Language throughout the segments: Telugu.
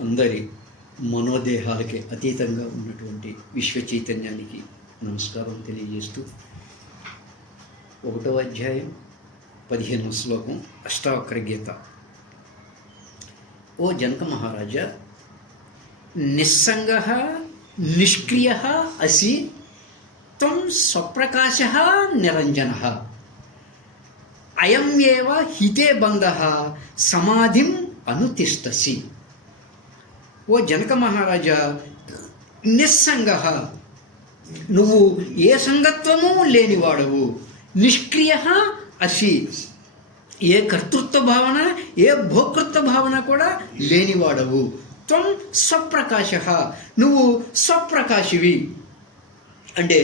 అందరి మనోదేహాలకి అతీతంగా ఉన్నటువంటి విశ్వ చైతన్యానికి నమస్కారం తెలియజేస్తూ 1వ అధ్యాయం 15వ శ్లోకం అష్టావక్ర గీత. ఓ జనక మహారాజా, నిస్సంగః నిష్క్రియః అసి త్వం స్వప్రకాశః నిరంజనః అయం ఏవ హితే బంధః సమాధిం అనుతిష్టసి. ఓ జనక మహారాజా, నిస్సంగః, నువ్వు ఏ సంగత్వము లేనివాడవు. నిష్క్రియః అసి, ఏ కర్తృత్వ భావన ఏ భోక్తృత్వ భావన కూడా లేనివాడవు. త్వం స్వప్రకాశః, నువ్వు స్వప్రకాశివి. అంటే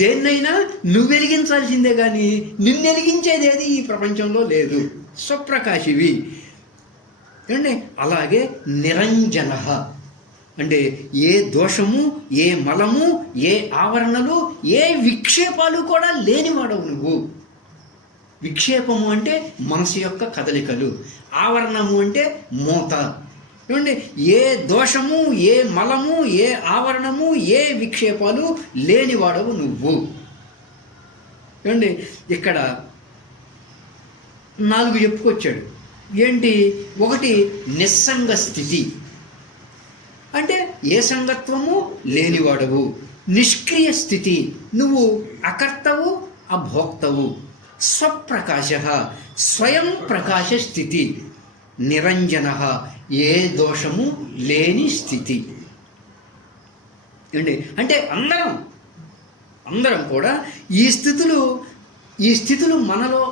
దేన్నైనా నువ్వు వెలిగించాల్సిందే కానీ నిన్ను వెలిగించేది ఏది ఈ ప్రపంచంలో లేదు. స్వప్రకాశివి. అంటే అలాగే నిరంజనః, అంటే ఏ దోషము ఏ మలము ఏ ఆవరణలు ఏ విక్షేపాలు కూడా లేనివాడవు నువ్వు. విక్షేపము అంటే మనసు యొక్క కదలికలు, ఆవరణము అంటే మూత. ఏమంటే ఏ దోషము ఏ మలము ఏ ఆవరణము ఏ విక్షేపాలు లేనివాడవు నువ్వు. ఏమండి ఇక్కడ 4 చెప్పుకొచ్చాడు. ఏంటి? ఒకటి నిస్సంగ స్థితి, అంటే ఏ సంగత్వము లేనివాడవు. నిష్క్రియ స్థితి, నువ్వు అకర్తవు అభోక్తవు. స్వప్రకాశ, స్వయం ప్రకాశ స్థితి. నిరంజన, ఏ దోషము లేని స్థితి. అంటే అందరం కూడా ఈ స్థితులు మనలో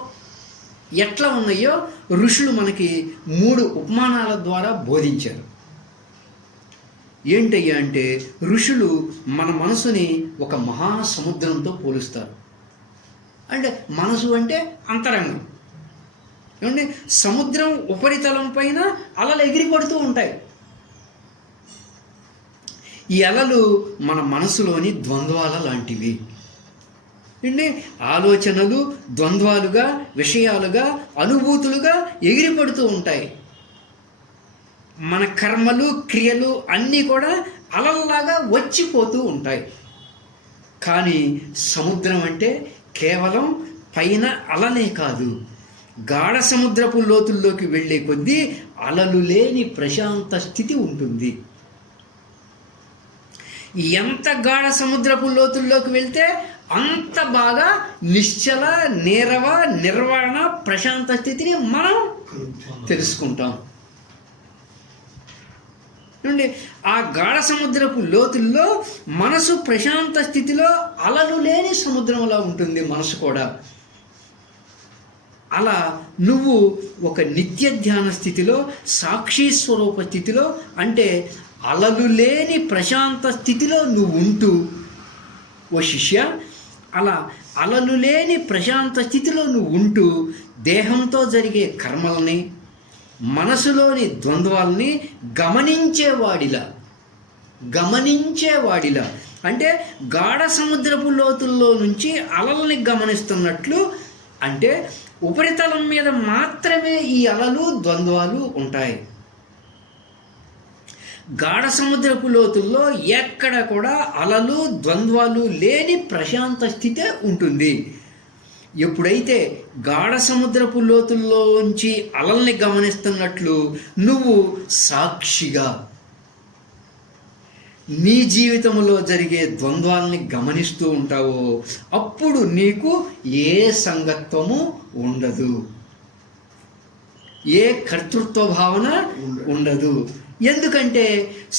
ఎట్లా ఉన్నాయో ఋషులు మనకి 3 ఉపమానాల ద్వారా బోధించారు. ఏంటయ్యా అంటే, ఋషులు మన మనసుని ఒక మహాసముద్రంతో పోలుస్తారు. అంటే మనసు అంటే అంతరంగం. ఏమంటే సముద్రం ఉపరితలం పైన అలలు ఎగిరిపడుతూ ఉంటాయి. ఈ అలలు మన మనసులోని ద్వంద్వాల లాంటివి. అంటే ఆలోచనలు ద్వంద్వాలుగా, విషయాలుగా, అనుభూతులుగా ఎగిరిపడుతూ ఉంటాయి. మన కర్మలు క్రియలు అన్నీ కూడా అలల్లాగా వచ్చిపోతూ ఉంటాయి. కానీ సముద్రం అంటే కేవలం పైన అలలే కాదు, గాఢ సముద్రపు లోతుల్లోకి వెళ్ళే కొద్దీ అలలు లేని ప్రశాంత స్థితి ఉంటుంది. ఎంత గాఢ సముద్రపు లోతుల్లోకి వెళ్తే అంత బాగా నిశ్చల నీరవ నిర్వాణ ప్రశాంత స్థితిని మనం తెలుసుకుంటాం. ఆ గాఢ సముద్రపు లోతుల్లో మనసు ప్రశాంత స్థితిలో అలలు లేని సముద్రంలా ఉంటుంది మనసు కూడా. అలా నువ్వు ఒక నిత్య ధ్యాన స్థితిలో, సాక్షి స్వరూప స్థితిలో, అంటే అలలు లేని ప్రశాంత స్థితిలో నువ్వు ఉంటూ, ఓ శిష్య, అలా అలలు లేని ప్రశాంత స్థితిలో నువ్వు ఉంటూ దేహంతో జరిగే కర్మల్ని, మనసులోని ద్వంద్వాల్ని గమనించేవాడిలా అంటే గాఢ సముద్రపు లోతుల్లో నుంచి అలల్ని గమనిస్తున్నట్లు. అంటే ఉపరితలం మీద మాత్రమే ఈ అలలు ద్వంద్వాలు ఉంటాయి. గాఢ సముద్రపు లోతుల్లో ఎక్కడ కూడా అలలు ద్వంద్వాలు లేని ప్రశాంత స్థితే ఉంటుంది. ఎప్పుడైతే గాఢ సముద్రపు లోతుల్లోంచి అలల్ని గమనిస్తున్నట్లు నువ్వు సాక్షిగా నీ జీవితంలో జరిగే ద్వంద్వాలని గమనిస్తూ ఉంటావో అప్పుడు నీకు ఏ సంగత్వము ఉండదు, ఏ కర్తృత్వ భావన ఉండదు. ఎందుకంటే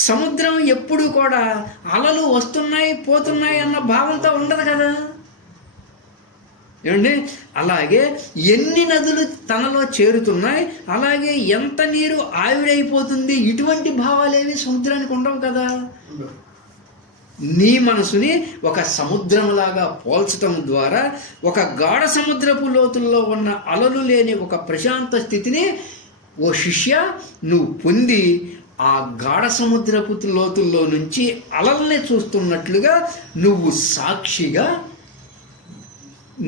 సముద్రం ఎప్పుడు కూడా అలలు వస్తున్నాయి పోతున్నాయి అన్న భావంతో ఉండదు కదా. ఏమండి, అలాగే ఎన్ని నదులు తనలో చేరుతున్నాయి, అలాగే ఎంత నీరు ఆవిరైపోతుంది, ఇటువంటి భావాలేవి సముద్రానికి ఉండవు కదా. నీ మనసుని ఒక సముద్రంలాగా పోల్చటం ద్వారా ఒక గాఢ సముద్రపు లోతుల్లో ఉన్న అలలు లేని ఒక ప్రశాంత స్థితిని ఓ శిష్య నువ్వు పొంది ఆ గాఢ సముద్రపు లోతుల్లో నుంచి అలల్ని చూస్తున్నట్లుగా నువ్వు సాక్షిగా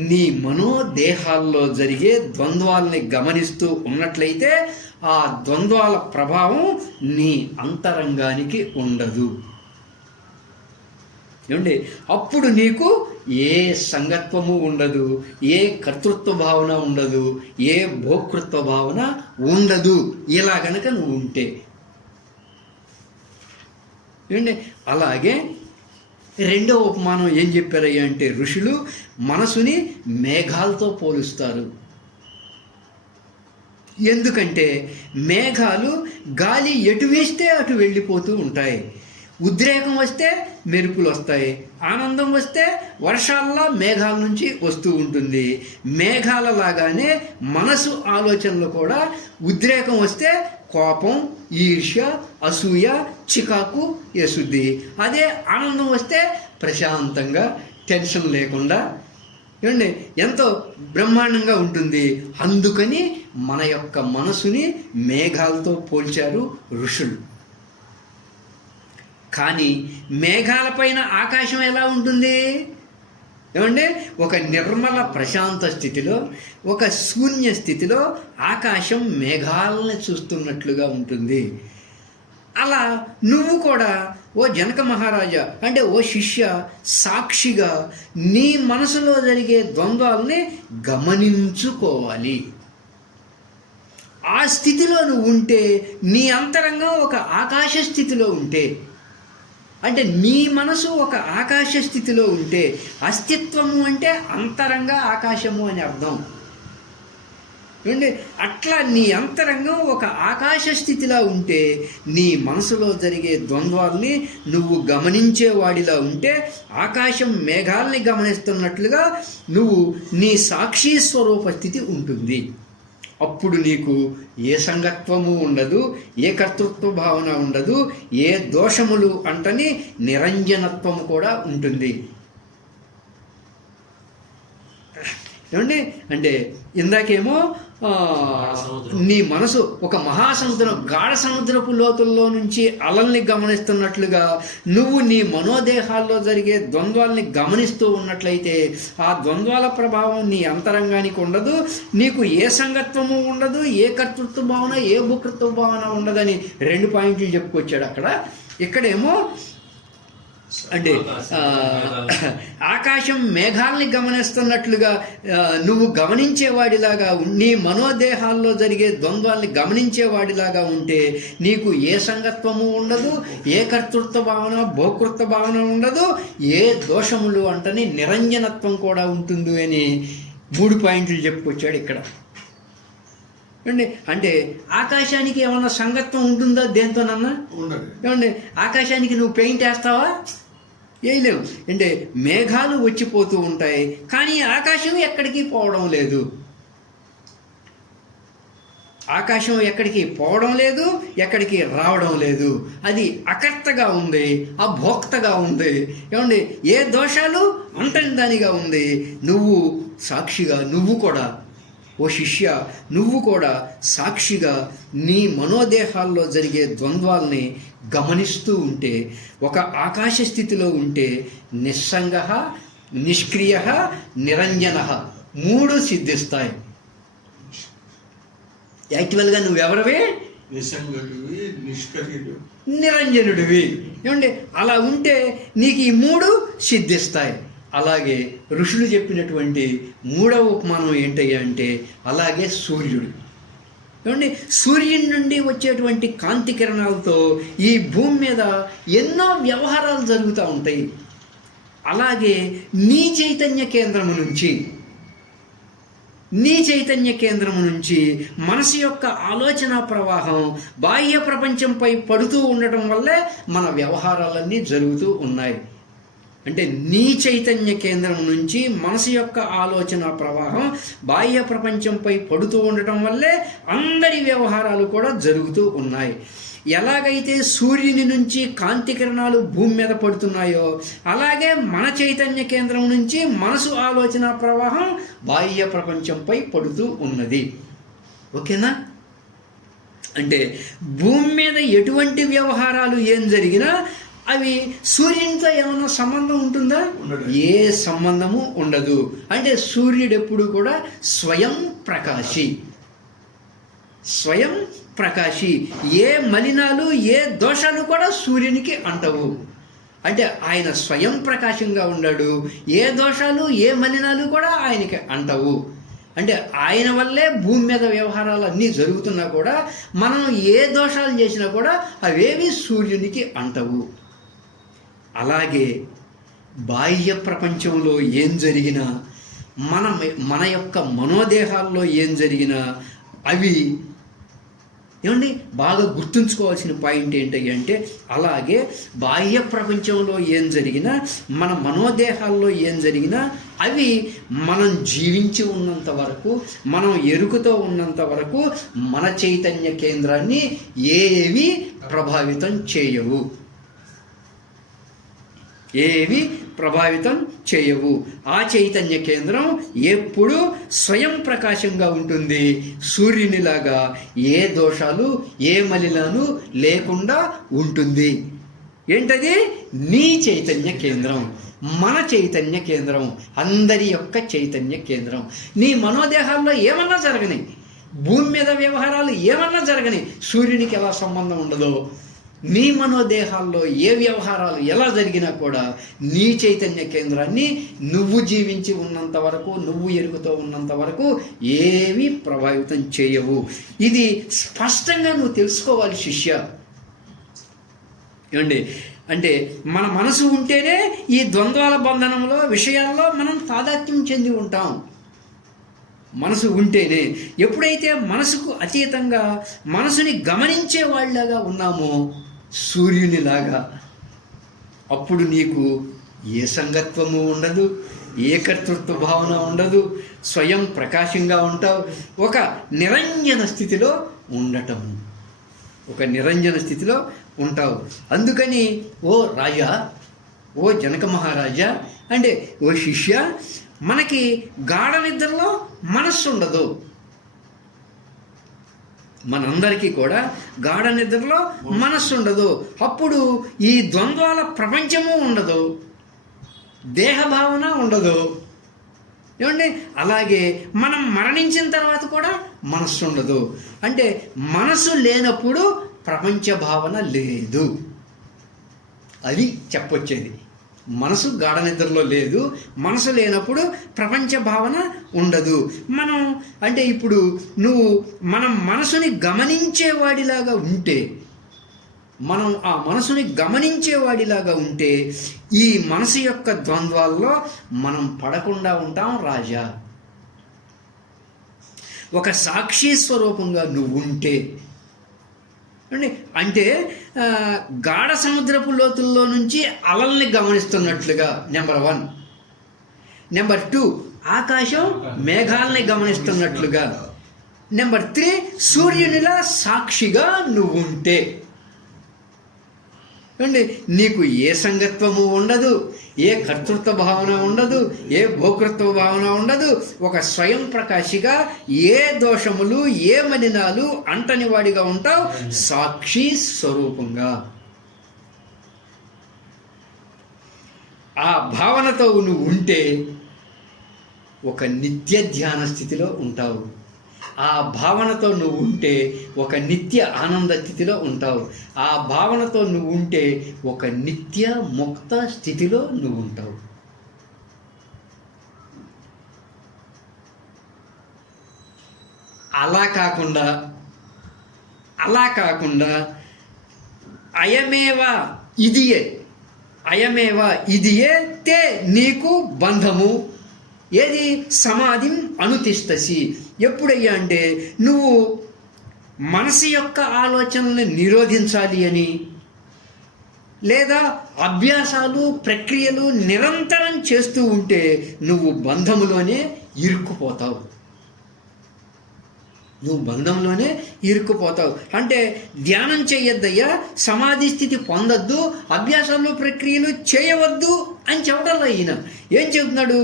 నీ మనోదేహాల్లో జరిగే ద్వంద్వాల్ని గమనిస్తూ ఉన్నట్లయితే ఆ ద్వంద్వాల ప్రభావం నీ అంతరంగానికి ఉండదు. ఏమండి, అప్పుడు నీకు ఏ సంగత్వము ఉండదు, ఏ కర్తృత్వ భావన ఉండదు, ఏ భోక్తృత్వ భావన ఉండదు. ఇలా గనక నువ్వు ఉంటే ఏమండి. అలాగే రెండవ ఉపమానం ఏం చెప్పారయ్యా అంటే, ఋషులు మనసుని మేఘాలతో పోలుస్తారు. ఎందుకంటే మేఘాలు గాలి ఎటు వేస్తే అటు వెళ్ళిపోతూ ఉంటాయి. ఉద్రేకం వస్తే మెరుపులు వస్తాయి, ఆనందం వస్తే వర్షాల్లో మేఘాల నుంచి వస్తూ ఉంటుంది. మేఘాల లాగానే మనసు ఆలోచనలు కూడా ఉద్రేకం వస్తే కోపం, ఈర్ష్య, అసూయ, చికాకు వేసుద్ది. అదే ఆనందం వస్తే ప్రశాంతంగా టెన్షన్ లేకుండా ఏమండి ఎంతో బ్రహ్మాండంగా ఉంటుంది. అందుకని మన యొక్క మనసుని మేఘాలతో పోల్చారు ఋషులు. కానీ మేఘాలపైన ఆకాశం ఎలా ఉంటుంది ఏమంటే, ఒక నిర్మల ప్రశాంత స్థితిలో, ఒక శూన్య స్థితిలో ఆకాశం మేఘాలను చూస్తున్నట్లుగా ఉంటుంది. అలా నువ్వు కూడా ఓ జనక మహారాజా అంటే ఓ శిష్య సాక్షిగా నీ మనసులో జరిగే ద్వంద్వాలని గమనించుకోవాలి. ఆ స్థితిలో నువ్వు ఉంటే, నీ అంతరంగం ఒక ఆకాశ స్థితిలో ఉంటే, అంటే నీ మనసు ఒక ఆకాశ స్థితిలో ఉంటే, అస్తిత్వము అంటే అంతరంగ ఆకాశము అని అర్థం. ఏమండి, అట్లా నీ అంతరంగం ఒక ఆకాశ స్థితిలా ఉంటే, నీ మనసులో జరిగే ద్వంద్వాల్ని నువ్వు గమనించేవాడిలా ఉంటే, ఆకాశం మేఘాల్ని గమనిస్తున్నట్లుగా నువ్వు నీ సాక్షి స్వరూప స్థితి ఉంటుంది. అప్పుడు నీకు ఏ సంగత్వము ఉండదు, ఏ కర్తృత్వ భావన ఉండదు, ఏ దోషములు అంటని నిరంజనత్వము కూడా ఉంటుంది. ఏమండి, అంటే ఇందాకేమో నీ మనసు ఒక మహాసముద్రం, గాఢ సముద్రపు లోతుల్లో నుంచి అలల్ని గమనిస్తున్నట్లుగా నువ్వు నీ మనోదేహాల్లో జరిగే ద్వంద్వాల్ని గమనిస్తూ ఉన్నట్లయితే, ఆ ద్వంద్వాల ప్రభావం నీ అంతరంగానికి ఉండదు. నీకు ఏ సంగత్వము ఉండదు, ఏ కర్తృత్వ భావన, ఏ భోక్తృత్వ భావన ఉండదని 2 పాయింట్లు చెప్పుకొచ్చాడు అక్కడ. ఇక్కడేమో అంటే ఆకాశం మేఘాల్ని గమనిస్తున్నట్లుగా నువ్వు గమనించేవాడిలాగా, నీ మనోదేహాల్లో జరిగే ద్వంద్వాల్ని గమనించేవాడిలాగా ఉంటే నీకు ఏ సంగత్వము ఉండదు, ఏ కర్తృత్వ భావన, భోక్తృత్వ భావన ఉండదు, ఏ దోషములు అంటని నిరంజనత్వం కూడా ఉంటుంది అని 3 పాయింట్లు చెప్పుకొచ్చాడు ఇక్కడ. అంటే ఆకాశానికి ఏమన్నా సంగత్వం ఉంటుందా దేంతోనన్నా? ఏమండి, ఆకాశానికి నువ్వు పెయింట్ వేస్తావా? వేయలేవు. అంటే మేఘాలు వచ్చిపోతూ ఉంటాయి, కానీ ఆకాశం ఎక్కడికి పోవడం లేదు. ఆకాశం ఎక్కడికి పోవడం లేదు, ఎక్కడికి రావడం లేదు. అది అకర్తగా ఉంది, అభోక్తగా ఉంది. ఏమండి, ఏ దోషాలు అంటని దానిగా ఉంది. నువ్వు సాక్షిగా, నువ్వు కూడా ఓ శిష్య, నువ్వు కూడా సాక్షిగా నీ మనోదేహాల్లో జరిగే ద్వంద్వాల్ని గమనిస్తూ ఉంటే, ఒక ఆకాశ స్థితిలో ఉంటే, నిస్సంగ, నిష్క్రియ, నిరంజన 3 సిద్ధిస్తాయి. యాక్చువల్గా నువ్వెవరివే? నిస్సంగుడివి, నిష్క్రియుడివి, నిరంజనుడివి. ఏమండి, అలా ఉంటే నీకు ఈ 3 సిద్ధిస్తాయి. అలాగే ఋషులు చెప్పినటువంటి 3వ ఉపమానం ఏంటయ్యా అంటే, అలాగే సూర్యుడు. ఏమండి, సూర్యుడి నుండి వచ్చేటువంటి కాంతి కిరణాలతో ఈ భూమి మీద ఎన్నో వ్యవహారాలు జరుగుతూ ఉంటాయి. అలాగే నీ చైతన్య కేంద్రము నుంచి మనసు యొక్క ఆలోచన ప్రవాహం బాహ్య ప్రపంచంపై పడుతూ ఉండటం వల్లే మన వ్యవహారాలన్నీ జరుగుతూ ఉన్నాయి. అంటే నీ చైతన్య కేంద్రం నుంచి మనసు యొక్క ఆలోచన ప్రవాహం బాహ్య ప్రపంచంపై పడుతూ ఉండటం వల్లే అందరి వ్యవహారాలు కూడా జరుగుతూ ఉన్నాయి. ఎలాగైతే సూర్యుని నుంచి కాంతి కిరణాలు భూమి మీద పడుతున్నాయో, అలాగే మన చైతన్య కేంద్రం నుంచి మనసు ఆలోచన ప్రవాహం బాహ్య ప్రపంచంపై పడుతూ ఉన్నది. ఓకేనా? అంటే భూమి మీద ఎటువంటి వ్యవహారాలు ఏం జరిగినా అవి సూర్యునితో ఏమైనా సంబంధం ఉంటుందా? ఉండదు. ఏ సంబంధము ఉండదు. అంటే సూర్యుడు ఎప్పుడు కూడా స్వయం ప్రకాశి, స్వయం ప్రకాశి. ఏ మలినాలు ఏ దోషాలు కూడా సూర్యునికి అంటవు. అంటే ఆయన స్వయం ప్రకాశంగా ఉన్నాడు. ఏ దోషాలు ఏ మలినాలు కూడా ఆయనకి అంటవు. అంటే ఆయన వల్లే భూమి మీద వ్యవహారాలు అన్నీ జరుగుతున్నా కూడా మనం ఏ దోషాలు చేసినా కూడా అవేవి సూర్యునికి అంటవు. అలాగే బాహ్య ప్రపంచంలో ఏం జరిగినా, మన యొక్క మనోదేహాల్లో ఏం జరిగినా అవి ఏమండి బాగా గుర్తుంచుకోవాల్సిన పాయింట్ ఏంటి అంటే, అలాగే బాహ్య ప్రపంచంలో ఏం జరిగినా, మన మనోదేహాల్లో ఏం జరిగినా అవి మనం జీవించి ఉన్నంత వరకు, మనం ఎరుకతో ఉన్నంత వరకు మన చైతన్య కేంద్రాన్ని ఏవి ప్రభావితం చేయవు, ఏవి ప్రభావితం చేయవు. ఆ చైతన్య కేంద్రం ఎప్పుడూ స్వయం ప్రకాశంగా ఉంటుంది. సూర్యునిలాగా ఏ దోషాలు ఏ మలినాలు లేకుండా ఉంటుంది. ఏంటది? నీ చైతన్య కేంద్రం, మన చైతన్య కేంద్రం, అందరి యొక్క చైతన్య కేంద్రం. నీ మనోదేహాల్లో ఏమన్నా జరగని, భూమి మీద వ్యవహారాలు ఏమన్నా జరగని, సూర్యునికి ఎలా సంబంధం ఉండదో, నీ మనోదేహాల్లో ఏ వ్యవహారాలు ఎలా జరిగినా కూడా నీ చైతన్య కేంద్రాన్ని నువ్వు జీవించి ఉన్నంత వరకు, నువ్వు ఎరుగుతూ ఉన్నంత వరకు ఏమీ ప్రభావితం చేయవు. ఇది స్పష్టంగా నువ్వు తెలుసుకోవాలి శిష్య. ఏమండి అంటే మన మనసు ఉంటేనే ఈ ద్వంద్వాల బంధనంలో విషయాల్లో మనం తాదాత్మ్యం చెంది ఉంటాం. మనసు ఉంటేనే. ఎప్పుడైతే మనసుకు అతీతంగా మనసుని గమనించే వాళ్ళలాగా ఉన్నామో, సూర్యునిలాగా, అప్పుడు నీకు ఏ సంగత్వము ఉండదు, ఏ కర్తృత్వ భావన ఉండదు, స్వయం ప్రకాశంగా ఉంటావు. ఒక నిరంజన స్థితిలో ఉండటం, ఒక నిరంజన స్థితిలో ఉంటావు. అందుకని ఓ రాజా, ఓ జనక మహారాజా, అంటే ఓ శిష్య, మనకి గాఢ నిద్రలో మనస్సు ఉండదు. మనందరికీ కూడా గాఢ నిద్రలో మనస్సు ఉండదు. అప్పుడు ఈ ద్వంద్వాల ప్రపంచము ఉండదు, దేహభావన ఉండదు. ఏమండి అలాగే మనం మరణించిన తర్వాత కూడా మనస్సు ఉండదు. అంటే మనసు లేనప్పుడు ప్రపంచ భావన లేదు, అది చెప్పొచ్చేది. మనసు గాఢ నిద్రలో లేదు, మనసు లేనప్పుడు ప్రపంచ భావన ఉండదు. మనం అంటే ఇప్పుడు మనం మనసుని గమనించేవాడిలాగా ఉంటే, మనం ఆ మనసుని గమనించేవాడిలాగా ఉంటే ఈ మనసు యొక్క ద్వంద్వాల్లో మనం పడకుండా ఉంటాం రాజా. ఒక సాక్షి స్వరూపంగా నువ్వు ఉంటే, అంటే గాఢ సముద్రపు లోతుల్లో నుంచి అలల్ని గమనిస్తున్నట్లుగా నెంబర్ 1. నెంబర్ 2 ఆకాశం మేఘాలని గమనిస్తున్నట్లుగా. నెంబర్ 3 సూర్యునిలా సాక్షిగా నువ్వు ఉంటే, అండి నీకు ఏ సంగత్వము ఉండదు, ఏ కర్తృత్వ భావన ఉండదు, ఏ భోకృత్వ భావన ఉండదు. ఒక స్వయం ప్రకాశిగా ఏ దోషములు ఏ మలినాలు అంటని వాడిగా ఉంటావు, సాక్షి స్వరూపంగా. ఆ భావనతో నువ్వు ఉంటే ఒక నిత్య ధ్యాన స్థితిలో ఉంటావు. ఆ భావనతో నువ్వు ఉంటే ఒక నిత్య ఆనంద స్థితిలో ఉంటావు. ఆ భావనతో నువ్వు ఉంటే ఒక నిత్య ముక్త స్థితిలో నువ్వు ఉంటావు. అలా కాకుండా అయమేవా ఇదియే తే నీకు బంధము. ఏది? సమాధిం అనుతిష్టసి. ఎప్పుడయ్యా అంటే నువ్వు మనసు యొక్క ఆలోచనల్ని నిరోధించాలి అని, లేదా అభ్యాసాలు ప్రక్రియలు నిరంతరం చేస్తూ ఉంటే నువ్వు బంధములోనే ఇరుక్కుపోతావు. నువ్వు బంధంలోనే ఇరుక్కుపోతావు. అంటే ధ్యానం చేయొద్దయ్యా, సమాధి స్థితి పొందొద్దు, అభ్యాసాలు ప్రక్రియలు చేయవద్దు అని చెప్పడంలో ఈయన ఏం చెబుతున్నాడు?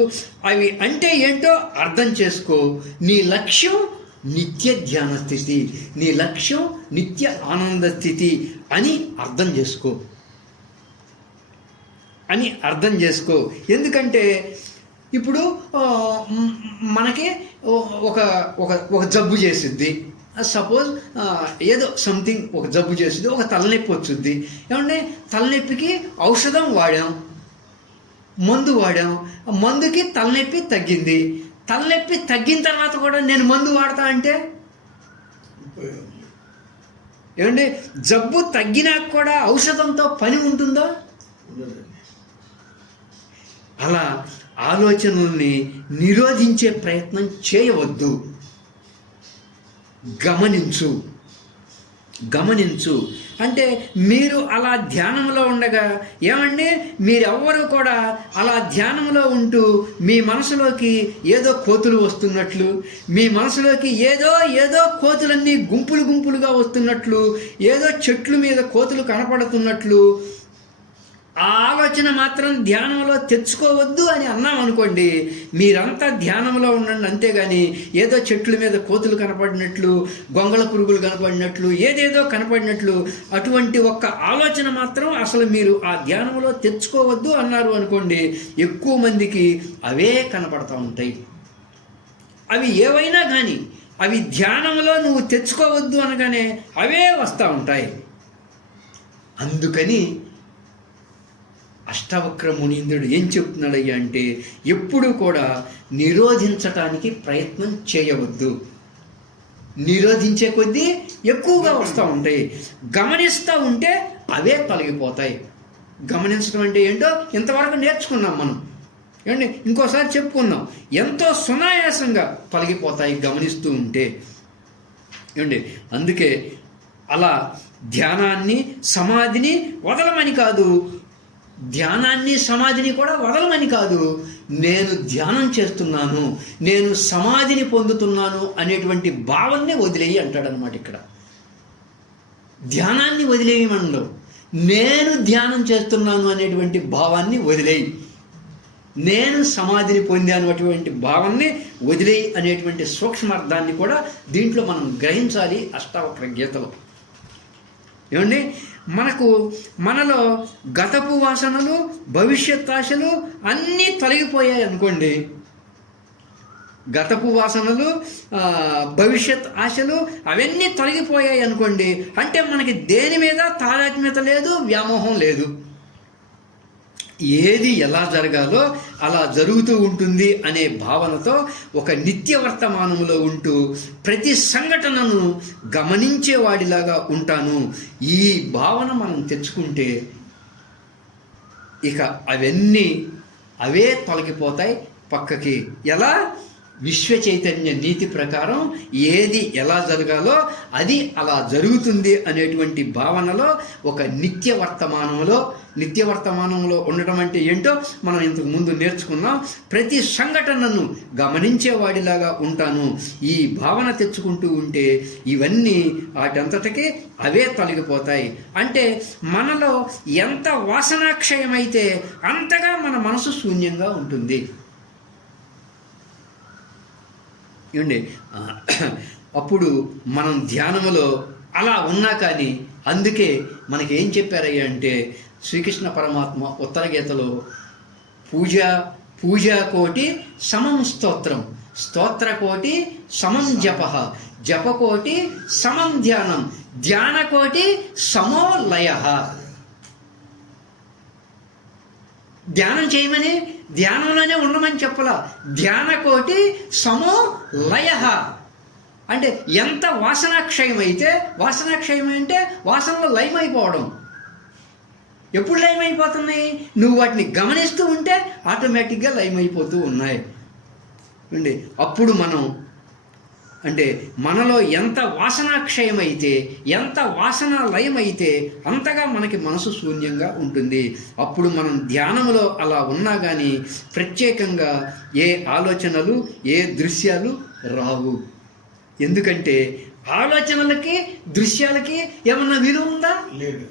అవి అంటే ఏంటో అర్థం చేసుకో. నీ లక్ష్యం నిత్య ధ్యాన స్థితి, నీ లక్ష్యం నిత్య ఆనంద స్థితి అని అర్థం చేసుకో. అని అర్థం చేసుకో. ఎందుకంటే ఇప్పుడు మనకి ఒక ఒక ఒక జబ్బు చేసిద్ది, సపోజ్ ఏదో సంథింగ్ ఒక జబ్బు చేస్తుంది, ఒక తలనొప్పి వచ్చుద్ది. ఏమంటే తలనొప్పికి ఔషధం వాడాం, మందు వాడాం, మందుకి తలనొప్పి తగ్గింది. తలనొప్పి తగ్గిన తర్వాత కూడా నేను మందు వాడతా అంటే ఏమంటే జబ్బు తగ్గినాక కూడా ఔషధంతో పని ఉంటుందా? అలా ఆలోచనల్ని నిరోధించే ప్రయత్నం చేయవద్దు. గమనించు అంటే మీరు అలా ధ్యానంలో ఉండగా ఏమండి మీరెవ్వరూ కూడా అలా ధ్యానంలో ఉంటూ మీ మనసులోకి ఏదో కోతులు వస్తున్నట్లు, మీ మనసులోకి ఏదో కోతులన్నీ గుంపులుగా వస్తున్నట్లు, ఏదో చెట్ల మీద కోతులు కనపడుతున్నట్లు ఆ ఆలోచన మాత్రం ధ్యానంలో తెచ్చుకోవద్దు అని అన్నాం అనుకోండి, మీరంతా ధ్యానంలో ఉండండి. అంతేగాని ఏదో చెట్ల మీద కోతులు కనపడినట్లు, గొంగళ పురుగులు కనపడినట్లు, ఏదేదో కనపడినట్లు అటువంటి ఒక్క ఆలోచన మాత్రం అసలు మీరు ఆ ధ్యానంలో తెచ్చుకోవద్దు అన్నారు అనుకోండి, ఎక్కువ మందికి అవే కనపడతా ఉంటాయి. అవి ఏవైనా కానీ అవి ధ్యానంలో నువ్వు తెచ్చుకోవద్దు అనగానే అవే వస్తూ ఉంటాయి. అందుకని అష్టావక్ర మునీంద్రుడు ఏం చెప్తున్నాడయ్యా అంటే ఎప్పుడు కూడా నిరోధించటానికి ప్రయత్నం చేయవద్దు. నిరోధించే కొద్దీ ఎక్కువగా వస్తూ ఉంటాయి. గమనిస్తూ ఉంటే అవే తొలగిపోతాయి. గమనించడం అంటే ఏంటో ఇంతవరకు నేర్చుకున్నాం మనం. ఏమండి ఇంకోసారి చెప్పుకుందాం, ఎంతో సునాయాసంగా తొలగిపోతాయి గమనిస్తూ ఉంటే. ఏమండి అందుకే అలా ధ్యానాన్ని సమాధిని వదలమని కాదు, ధ్యానాన్ని సమాధిని కూడా వదలమని కాదు, నేను ధ్యానం చేస్తున్నాను, నేను సమాధిని పొందుతున్నాను అనేటువంటి భావాన్ని వదిలేయి అంటాడనమాట. ఇక్కడ ధ్యానాన్ని వదిలేయమనలో నేను ధ్యానం చేస్తున్నాను అనేటువంటి భావాన్ని వదిలేయి, నేను సమాధిని పొందాను అటువంటి భావాన్ని వదిలేయి అనేటువంటి సూక్ష్మార్థాన్ని కూడా దీంట్లో మనం గ్రహించాలి అష్టావక్ర గీతలో. ఏమండి మనలో గతపు వాసనలు, భవిష్యత్ ఆశలు అన్నీ తొలగిపోయాయి అనుకోండి. గతపు వాసనలు, భవిష్యత్ ఆశలు అవన్నీ తొలగిపోయాయి అనుకోండి, అంటే మనకి దేని మీద తాదాత్మ్యత లేదు, వ్యామోహం లేదు. ఏది ఎలా జరగాలో అలా జరుగుతూ ఉంటుంది అనే భావనతో ఒక నిత్య వర్తమానంలో ఉంటూ ప్రతి సంఘటనను గమనించేవాడిలాగా ఉంటాను. ఈ భావన మనం తెచ్చుకుంటే ఇక అవే తొలగిపోతాయి పక్కకి. ఎలా? విశ్వ చైతన్య నీతి ప్రకారం ఏది ఎలా జరగాలో అది అలా జరుగుతుంది అనేటువంటి భావనలో ఒక నిత్య వర్తమానంలో ఉండటం అంటే ఏంటో మనం ఇంతకు ముందు నేర్చుకున్నాం. ప్రతి సంఘటనను గమనించేవాడిలాగా ఉంటాను. ఈ భావన తెచ్చుకుంటూ ఉంటే ఇవన్నీ వాటంతటికీ అవే తొలగిపోతాయి. అంటే మనలో ఎంత వాసనాక్షయమైతే అంతగా మన మనసు శూన్యంగా ఉంటుంది. ఏమండి అప్పుడు మనం ధ్యానములో అలా ఉన్నా కానీ, అందుకే మనకి ఏం చెప్పారయ్యా అంటే శ్రీకృష్ణ పరమాత్మ ఉత్తర గీతలో పూజా కోటి సమం స్తోత్రం, స్తోత్రకోటి సమం జపః, జపకోటి సమం ధ్యానం, ధ్యానకోటి సమో లయః. ధ్యానం చేయమని, ధ్యానంలోనే ఉండమని చెప్పలా, ధ్యానకోటి సమో లయః. అంటే ఎంత వాసనాక్షయం అంటే వాసనలో లయమైపోవడం. ఎప్పుడు లయమైపోతున్నాయి? నువ్వు వాటిని గమనిస్తూ ఉంటే ఆటోమేటిక్గా లయమైపోతూ ఉన్నాయి. అండి అప్పుడు మనం అంటే మనలో ఎంత వాసనాక్షయమైతే, ఎంత వాసన లయమైతే అంతగా మనకి మనసు శూన్యంగా ఉంటుంది. అప్పుడు మనం ధ్యానంలో అలా ఉన్నా కానీ ప్రత్యేకంగా ఏ ఆలోచనలు, ఏ దృశ్యాలు రావు. ఎందుకంటే ఆలోచనలకి, దృశ్యాలకి ఏమన్నా విలువ ఉందా? లేదు.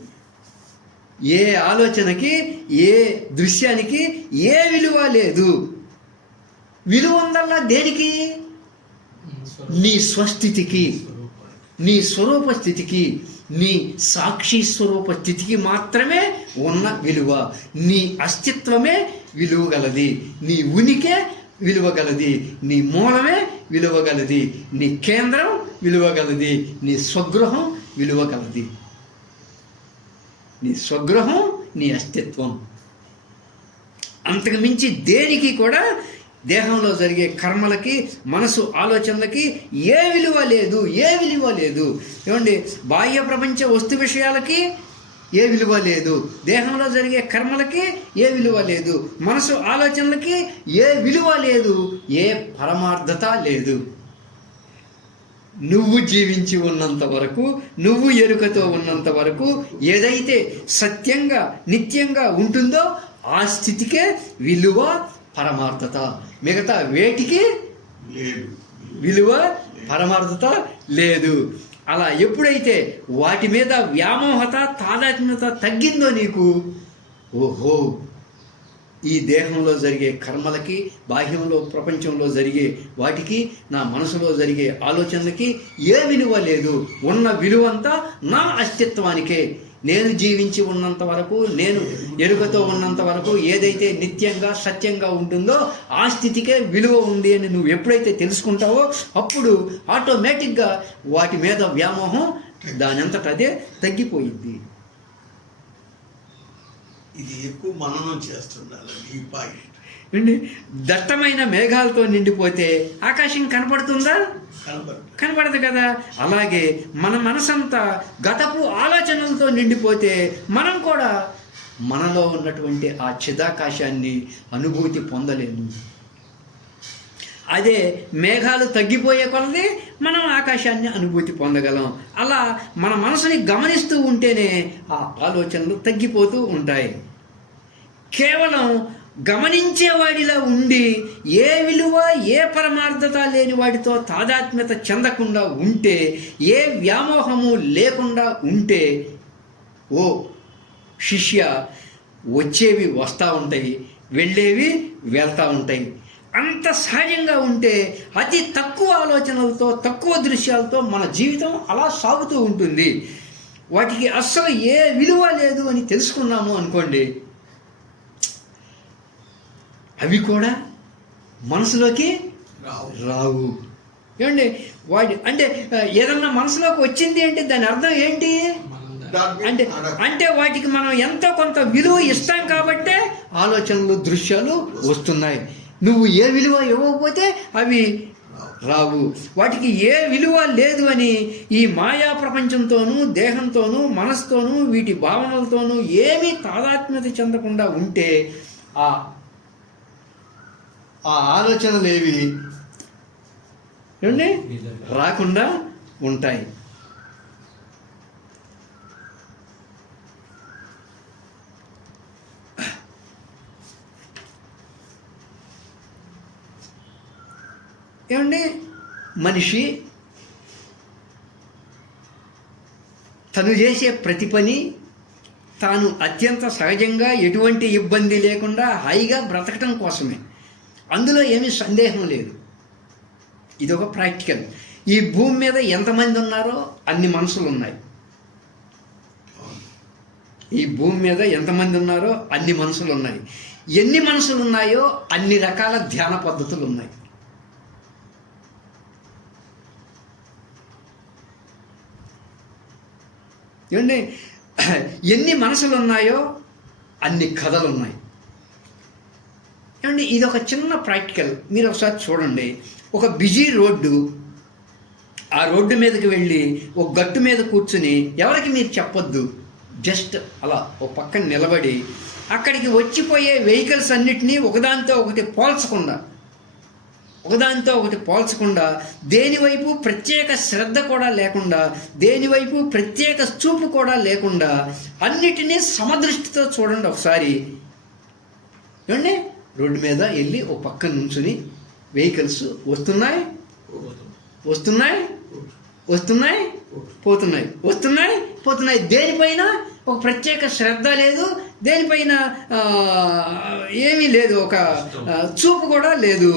ఏ ఆలోచనకి, ఏ దృశ్యానికి ఏ విలువ లేదు. విలువ ఉందల్లా దేనికి? నీ స్వస్థితికి, నీ స్వరూప స్థితికి. నీ సాక్షి స్వరూప స్థితికి మాత్రమే ఉన్న విలువ. నీ అస్తిత్వమే విలువ గలది, నీ ఉనికే విలువ గలది, నీ మూలమే విలువ గలది, నీ కేంద్రం విలువ గలది, నీ స్వగృహం విలువ గలది. నీ స్వగృహం నీ అస్తిత్వం. అంతకు మించి దేనికి కూడా దేహంలో జరిగే కర్మలకి, మనసు ఆలోచనలకి ఏ విలువ లేదు, ఏ విలువ లేదు. ఏమండి, బాహ్య ప్రపంచ వస్తు విషయాలకి ఏ విలువ లేదు, దేహంలో జరిగే కర్మలకి ఏ విలువ లేదు, మనసు ఆలోచనలకి ఏ విలువ లేదు, ఏ పరమార్థత లేదు. నువ్వు జీవించి ఉన్నంత వరకు, నువ్వు ఎరుకతో ఉన్నంత వరకు ఏదైతే సత్యంగా నిత్యంగా ఉంటుందో ఆ స్థితికే విలువ, పరమార్థత. మిగతా వేటికి విలువ, పరమార్థత లేదు. అలా ఎప్పుడైతే వాటి మీద వ్యామోహత, తాదాత్మ్యత తగ్గిందో నీకు, ఓహో, ఈ దేహంలో జరిగే కర్మలకి, బాహ్యంలో ప్రపంచంలో జరిగే వాటికి, నా మనసులో జరిగే ఆలోచనలకి ఏ విలువ లేదు. ఉన్న విలువంతా నా అస్తిత్వానికే. నేను జీవించి ఉన్నంత వరకు, నేను ఎరుకతో ఉన్నంత వరకు ఏదైతే నిత్యంగా సత్యంగా ఉంటుందో ఆ స్థితికే విలువ ఉంది అని నువ్వు ఎప్పుడైతే తెలుసుకుంటావో అప్పుడు ఆటోమేటిక్గా వాటి మీద వ్యామోహం దానంతట అదే తగ్గిపోయింది. ఇది ఎక్కువ మననం చేస్తుండాలి ఈ పాయింట్. దట్టమైన మేఘాలతో నిండిపోతే ఆకాశం కనపడుతుందా? కనపడదు కదా. అలాగే మన మనసంతా గతపు ఆలోచనలతో నిండిపోతే మనం కూడా మనలో ఉన్నటువంటి ఆ చిదాకాశాన్ని అనుభూతి పొందలేము. అదే మేఘాలు తగ్గిపోయే కొలది మనం ఆకాశాన్ని అనుభూతి పొందగలం. అలా మన మనసుని గమనిస్తూ ఉంటేనే ఆ ఆలోచనలు తగ్గిపోతూ ఉంటాయి. కేవలం గమనించేవాడిలా ఉండి ఏ విలువ, ఏ పరమార్థత లేని వాడితో తాదాత్మ్యత చెందకుండా ఉంటే, ఏ వ్యామోహము లేకుండా ఉంటే, ఓ శిష్య, వచ్చేవి వస్తూ ఉంటాయి, వెళ్ళేవి వెళ్తూ ఉంటాయి. అంత సహజంగా ఉంటే అతి తక్కువ ఆలోచనలతో, తక్కువ దృశ్యాలతో మన జీవితం అలా సాగుతూ ఉంటుంది. వాటికి అస్సలు ఏ విలువ లేదు అని తెలుసుకున్నాము అనుకోండి, అవి కూడా మనసులోకి రావు. ఏమండి, వాటి అంటే ఏదన్నా మనసులోకి వచ్చింది అంటే దాని అర్థం ఏంటి అంటే అంటే వాటికి మనం ఎంతో కొంత విలువ ఇస్తాం కాబట్టే ఆలోచనలు, దృశ్యాలు వస్తున్నాయి. నువ్వు ఏ విలువ ఇవ్వకపోతే అవి రావు. వాటికి ఏ విలువ లేదు అని ఈ మాయా ప్రపంచంతోనూ, దేహంతోనూ, మనసుతోనూ, వీటి భావనలతోనూ ఏమీ తాదాత్మ్యత చెందకుండా ఉంటే ఆ ఆలోచనలు ఏవి ఏమండి రాకుండా ఉంటాయి. ఏమండి, మనిషి తను చేసే ప్రతి పని తాను అత్యంత సహజంగా ఎటువంటి ఇబ్బంది లేకుండా హాయిగా బ్రతకటం కోసమే. అందులో ఏమీ సందేహం లేదు. ఇదొక ప్రాక్టికల్. ఈ భూమి మీద ఎంతమంది ఉన్నారో అన్ని మనసులు ఉన్నాయి. ఈ భూమి మీద ఎంతమంది ఉన్నారో అన్ని మనసులు ఉన్నాయి. ఎన్ని మనసులు ఉన్నాయో అన్ని రకాల ధ్యాన పద్ధతులు ఉన్నాయి. ఏమండి, ఎన్ని మనసులు ఉన్నాయో అన్ని కథలు ఉన్నాయి. ఏమండి, ఇది ఒక చిన్న ప్రాక్టికల్. మీరు ఒకసారి చూడండి. ఒక బిజీ రోడ్డు, ఆ రోడ్డు మీదకి వెళ్ళి ఒక గట్టు మీద కూర్చుని ఎవరికి మీరు చెప్పొద్దు, జస్ట్ అలా ఒక పక్కన నిలబడి అక్కడికి వచ్చిపోయే వెహికల్స్ అన్నిటినీ ఒకదానితో ఒకటి పోల్చకుండా దేనివైపు ప్రత్యేక శ్రద్ధ కూడా లేకుండా, దేనివైపు ప్రత్యేక చూపు కూడా లేకుండా అన్నిటినీ సమదృష్టితో చూడండి ఒకసారి. ఏమండి, రోడ్డు మీద వెళ్ళి ఒక పక్కన నుంచుని వెహికల్స్ వస్తున్నాయి పోతున్నాయి. దేనిపైన ఒక ప్రత్యేక శ్రద్ధ లేదు, దేనిపైన ఏమీ లేదు, ఒక చూపు కూడా లేదు.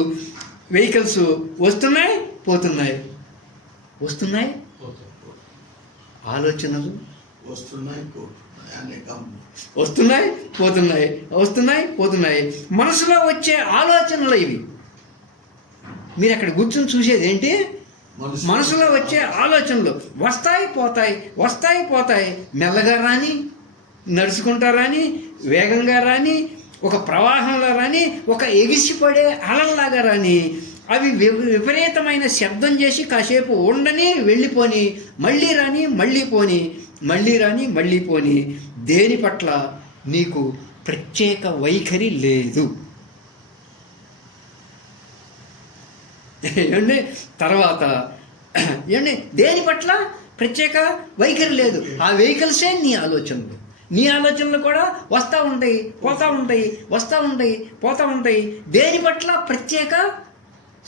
వెహికల్స్ వస్తున్నాయి ఆలోచనలు వస్తున్నాయి పోతున్నాయి అనేకం. వస్తున్నాయి పోతున్నాయి, వస్తున్నాయి పోతున్నాయి. మనసులో వచ్చే ఆలోచనలు ఇవి. మీరు అక్కడ కూర్చొని చూసేది ఏంటి? మనసులో వచ్చే ఆలోచనలు వస్తాయి పోతాయి, వస్తాయి పోతాయి. మెల్లగా రాని, నడుచుకుంటా రాని, వేగంగా రాని, ఒక ప్రవాహంలో రాని, ఒక ఎగిసిపడే అలల్లాగా రాని, అవి విపరీతమైన శబ్దం చేసి కాసేపు ఉండని వెళ్ళిపోని, మళ్ళీ రాని మళ్ళీ పోని, మళ్ళీ రాని మళ్ళీ పోని. దేని పట్ల నీకు ప్రత్యేక వైఖరి లేదు. ఏమండి? తర్వాత ఏమండి, దేని పట్ల ప్రత్యేక వైఖరి లేదు. ఆ వెహికల్సే నీ ఆలోచనలు. నీ ఆలోచనలు కూడా వస్తూ ఉంటాయి, పోతూ ఉంటాయి, వస్తూ ఉంటాయి, పోతూ ఉంటాయి. దేని పట్ల ప్రత్యేక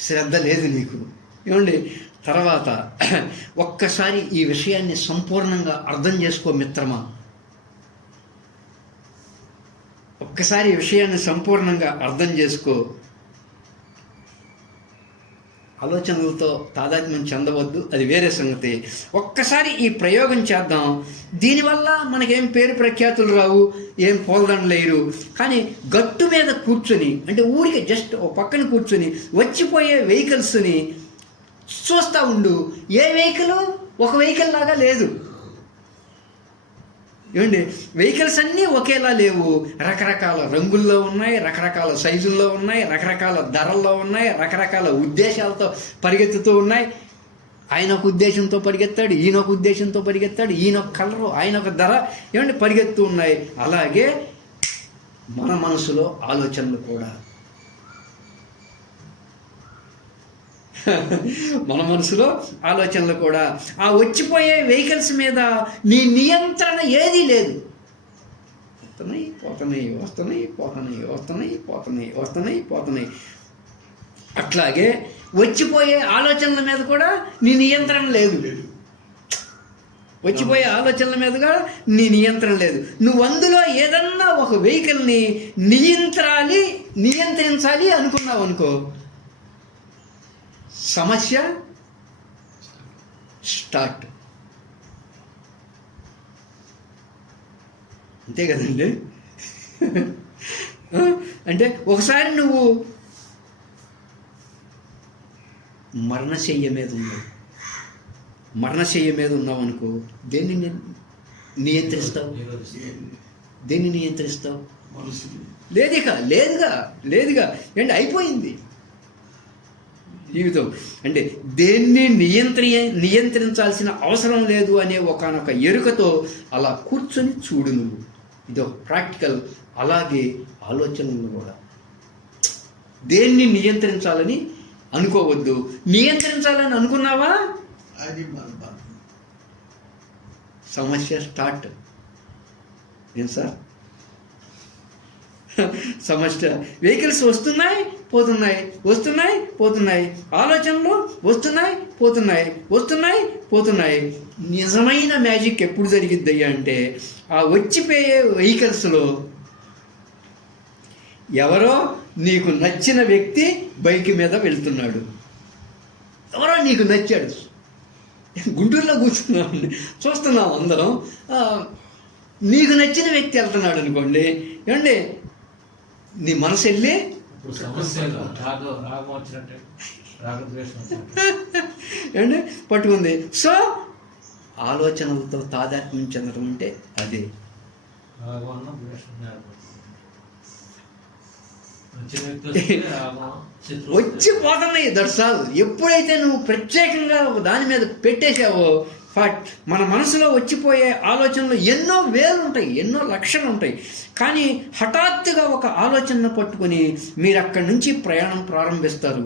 శ్రద్ధ లేదు నీకు. ఏమండి? తర్వాత ఒక్కసారి ఈ విషయాన్ని సంపూర్ణంగా అర్థం చేసుకో మిత్రమా. ఒక్కసారి ఈ విషయాన్ని సంపూర్ణంగా అర్థం చేసుకో. ఆలోచనలతో తాదాత్మ్యం చెందవద్దు, అది వేరే సంగతి. ఒక్కసారి ఈ ప్రయోగం చేద్దాం. దీనివల్ల మనకేం పేరు ప్రఖ్యాతులు రావు, ఏం పోల్దండలేరు. కానీ గట్టు మీద కూర్చొని, అంటే ఊరికి జస్ట్ ఓ పక్కన కూర్చొని వచ్చిపోయే వెహికల్స్ని చూస్తూ ఉండు. ఏ వెహికల్ ఒక వెహికల్ లాగా లేదు. ఏమండి? వెహికల్స్ అన్నీ ఒకేలా లేవు. రకరకాల రంగుల్లో ఉన్నాయి, రకరకాల సైజుల్లో ఉన్నాయి, రకరకాల ధరల్లో ఉన్నాయి, రకరకాల ఉద్దేశాలతో పరిగెత్తుతూ ఉన్నాయి. ఆయన ఒక ఉద్దేశంతో పరిగెత్తాడు, ఈయన ఒక ఉద్దేశంతో పరిగెత్తాడు, ఈయన ఒక కలరు, ఆయన ఒక ధర, ఏమండి పరిగెత్తూ ఉన్నాయి. అలాగే మన మనసులో ఆలోచనలు కూడా. మన మనసులో ఆలోచనలు కూడా. ఆ వచ్చిపోయే వెహికల్స్ మీద నీ నియంత్రణ ఏదీ లేదు. వస్తున్నాయి పోతున్నాయి, వస్తున్నాయి పోతున్నాయి, వస్తున్నాయి పోతున్నాయి, వస్తున్నాయి పోతున్నాయి. అట్లాగే వచ్చిపోయే ఆలోచనల మీద కూడా నీ నియంత్రణ లేదు. వచ్చిపోయే ఆలోచనల మీద కూడా నీ నియంత్రణ లేదు. నువ్వు అందులో ఏదన్నా ఒక వెహికల్ని నియంత్రించాలి అనుకున్నావు అనుకో, సమస్య స్టార్ట్. అంతే కదండి? అంటే ఒకసారి నువ్వు మరణశయ్య మీద ఉన్నావు అనుకో, దేన్ని నియంత్రిస్తావు? దేన్ని నియంత్రిస్తావు? లేదుగా ఏంటి, అయిపోయింది జీవితం. అంటే దేన్ని నియంత్రించాల్సిన అవసరం లేదు అనే ఒకానొక ఎరుకతో అలా కూర్చొని చూడు నువ్వు. ఇదో ప్రాక్టికల్. అలాగే ఆలోచనలు కూడా దేన్ని నియంత్రించాలని అనుకోవద్దు. నియంత్రించాలని అనుకున్నావా, అది సమస్య స్టార్ట్. ఏం సార్? సమస్య. వెహికల్స్ వస్తున్నాయి పోతున్నాయి, వస్తున్నాయి పోతున్నాయి. ఆలోచనలు వస్తున్నాయి పోతున్నాయి, వస్తున్నాయి పోతున్నాయి. నిజమైన మ్యాజిక్ ఎప్పుడు జరిగిద్దయ్యా అంటే, ఆ వచ్చిపోయే వెహికల్స్లో ఎవరో నీకు నచ్చిన వ్యక్తి బైక్ మీద వెళ్తున్నాడు. ఎవరో నీకు నచ్చాడు. గుంటూరులో కూర్చున్నామండి, చూస్తున్నాం అందరం. నీకు నచ్చిన వ్యక్తి వెళ్తున్నాడు అనుకోండి, ఏమండి నీ మనసు వెళ్ళి ఏమండి పట్టుకుంది. సో ఆలోచనలతో తాదాత్మ్యం చెందడం అంటే అదే. వచ్చిపోతున్నాయి, దర్శాలు. ఎప్పుడైతే నువ్వు ప్రత్యేకంగా దాని మీద పెట్టేశావో, మన మనసులో వచ్చిపోయే ఆలోచనలు ఎన్నో వేలు ఉంటాయి, ఎన్నో లక్షలు ఉంటాయి. కానీ హఠాత్తుగా ఒక ఆలోచనను పట్టుకొని మీరు అక్కడి నుంచి ప్రయాణం ప్రారంభిస్తారు.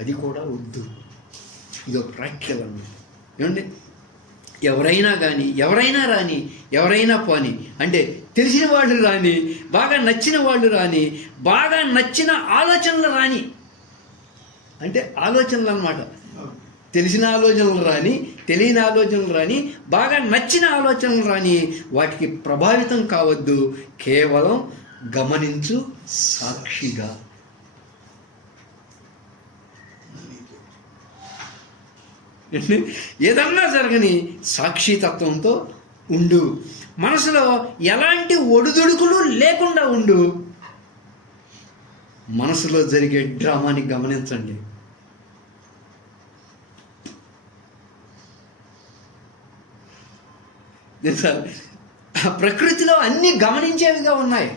అది కూడా వద్దు. ఇదో ప్రాక్టికల్ అన్నమాట. ఏమండి? ఎవరైనా కానీ, ఎవరైనా రాని, ఎవరైనా పోని, అంటే తెలిసిన వాళ్ళు రాని, బాగా నచ్చిన వాళ్ళు రాని, బాగా నచ్చిన ఆలోచనలు రాని, అంటే ఆలోచనలు అన్నమాట. తెలిసిన ఆలోచనలు రాని, తెలియని ఆలోచనలు రాని, బాగా నచ్చిన ఆలోచనలు రాని, వాటికి ప్రభావితం కావద్దు. కేవలం గమనించు, సాక్షిగా. ఏదన్నా జరగని సాక్షితత్వంతో ఉండు. మనసులో ఎలాంటి ఒడిదుడుకులు లేకుండా ఉండు. మనసులో జరిగే డ్రామాని గమనించండి. ప్రకృతిలో అన్నీ గమనించేవిగా ఉన్నాయి.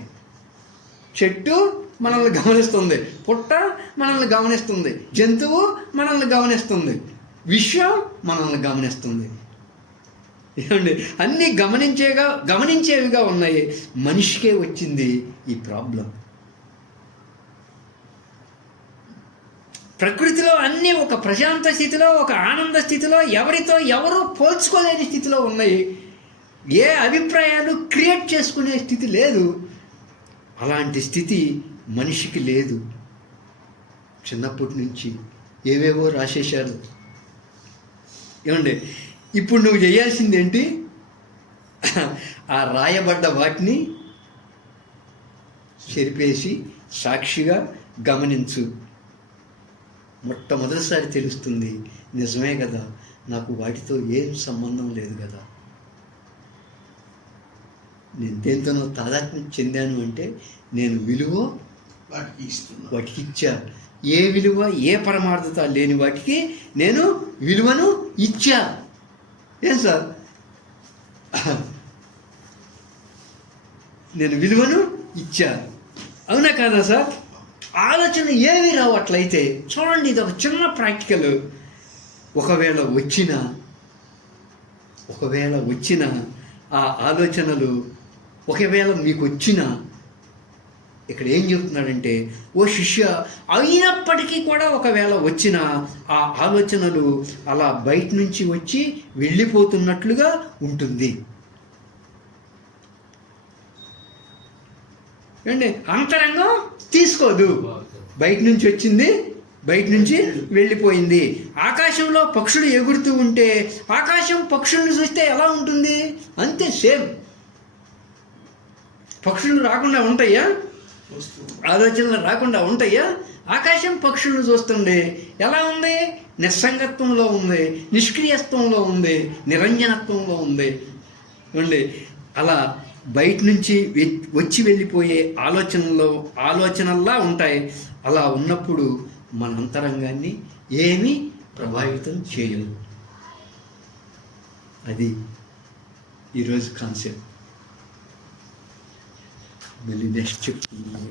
చెట్టు మనల్ని గమనిస్తుంది, పుట్ట మనల్ని గమనిస్తుంది, జంతువు మనల్ని గమనిస్తుంది, విశ్వం మనల్ని గమనిస్తుంది. ఏమండి, అన్నీ గమనించేవిగా ఉన్నాయి. మనిషికే వచ్చింది ఈ ప్రాబ్లం. ప్రకృతిలో అన్నీ ఒక ప్రశాంత స్థితిలో, ఒక ఆనంద స్థితిలో, ఎవరితో ఎవరు పోల్చుకోలేని స్థితిలో ఉన్నాయి. ఏ అభిప్రాయాలు క్రియేట్ చేసుకునే స్థితి లేదు. అలాంటి స్థితి మనిషికి లేదు. చిన్నప్పటి నుంచి ఏవేవో రాసేశారు. ఏమండి, ఇప్పుడు నువ్వు చేయాల్సింది ఏంటి? ఆ రాయబడ్డ వాటిని చెరిపేసి సాక్షిగా గమనించు. మొట్టమొదటిసారి తెలుస్తుంది, నిజమే కదా, నాకు వాటితో ఏం సంబంధం లేదు కదా. నేను దేంతోనో తాదాత్మ్యం చెందాను అంటే నేను విలువ వాటికి ఇచ్చా. ఏ విలువ, ఏ పరమార్థత లేని వాటికి నేను విలువను ఇచ్చా. ఏం సార్, నేను విలువను ఇచ్చా, అవునా కాదా సార్? ఆలోచన ఏమీ రావు. అట్లయితే చూడండి, ఇది ఒక చిన్న ప్రాక్టికల్. ఒకవేళ వచ్చిన ఆ ఆలోచనలు ఒకవేళ మీకు వచ్చిన, ఇక్కడ ఏం చెప్తున్నాడంటే, ఓ శిష్య, అయినప్పటికీ కూడా ఒకవేళ వచ్చిన ఆ ఆలోచనలు అలా బయట నుంచి వచ్చి వెళ్ళిపోతున్నట్లుగా ఉంటుంది. ఏంటి, అంతరంగం తీసుకోదు. బయట నుంచి వచ్చింది, బయట నుంచి వెళ్ళిపోయింది. ఆకాశంలో పక్షులు ఎగురుతూ ఉంటే ఆకాశం పక్షుల్ని చూస్తే ఎలా ఉంటుంది? అంతే, సేమ్. పక్షులు రాకుండా ఉంటాయా? ఆలోచనలు రాకుండా ఉంటాయా? ఆకాశం పక్షులను చూస్తుంది. ఎలా ఉంది? నిస్సంగత్వంలో ఉంది, నిష్క్రియత్వంలో ఉంది, నిరంజనత్వంలో ఉంది. అండి, అలా బయట నుంచి వచ్చి వెళ్ళిపోయే ఆలోచనల్లా ఉంటాయి. అలా ఉన్నప్పుడు మన అంతరంగాన్ని ఏమీ ప్రభావితం చేయదు. అది ఈరోజు కాన్సెప్ట్. మళ్ళీ నెక్స్ట్ చెప్తున్నాను.